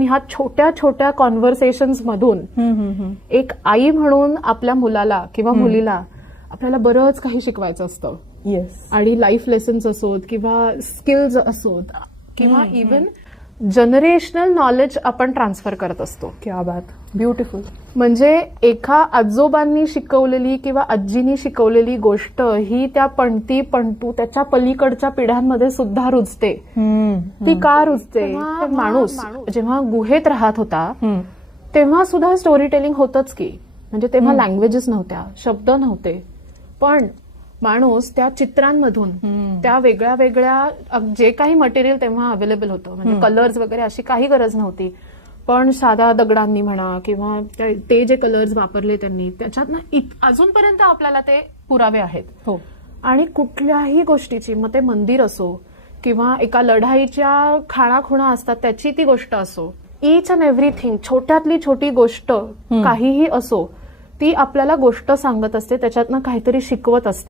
ह्या छोट्या छोट्या कॉन्व्हर्सेशन्स मधून एक आई म्हणून आपल्या मुलाला किंवा मुलीला आपल्याला बरंच काही शिकवायचं असतं. येस. आणि लाईफ लेसन्स असोत किंवा स्किल्स असोत किंवा इव्हन जनरेशनल नॉलेज आपण ट्रान्सफर करत असतो. क्या बात. ब्युटिफुल. म्हणजे एका आजोबांनी शिकवलेली किंवा आजीनी शिकवलेली गोष्ट ही त्या पणती पणतू त्याच्या पलीकडच्या पिढ्यांमध्ये सुद्धा रुजते. ती का रुजते? माणूस जेव्हा गुहेत राहत होता तेव्हा सुद्धा स्टोरी टेलिंग होतच की. म्हणजे तेव्हा लँग्वेजेस नव्हत्या, शब्द नव्हते, पण माणूस त्या चित्रांमधून त्या वेगळ्या वेगळ्या जे काही मटेरियल तेव्हा अवेलेबल होतं, म्हणजे कलर्स वगैरे अशी काही गरज नव्हती, पण साध्या दगडांनी म्हणा किंवा ते जे कलर्स वापरले त्यांनी त्याच्यात अजूनपर्यंत आपल्याला ते पुरावे आहेत. हो. आणि कुठल्याही गोष्टीची, मग ते मंदिर असो किंवा एका लढाईच्या खाणाखुणा असतात त्याची ती गोष्ट असो, ईच अँड एव्हरीथिंग, छोट्यातली छोटी गोष्ट काहीही असो, ती आपल्याला गोष्ट सांगत असते, त्याच्यातनं काहीतरी शिकवत असते.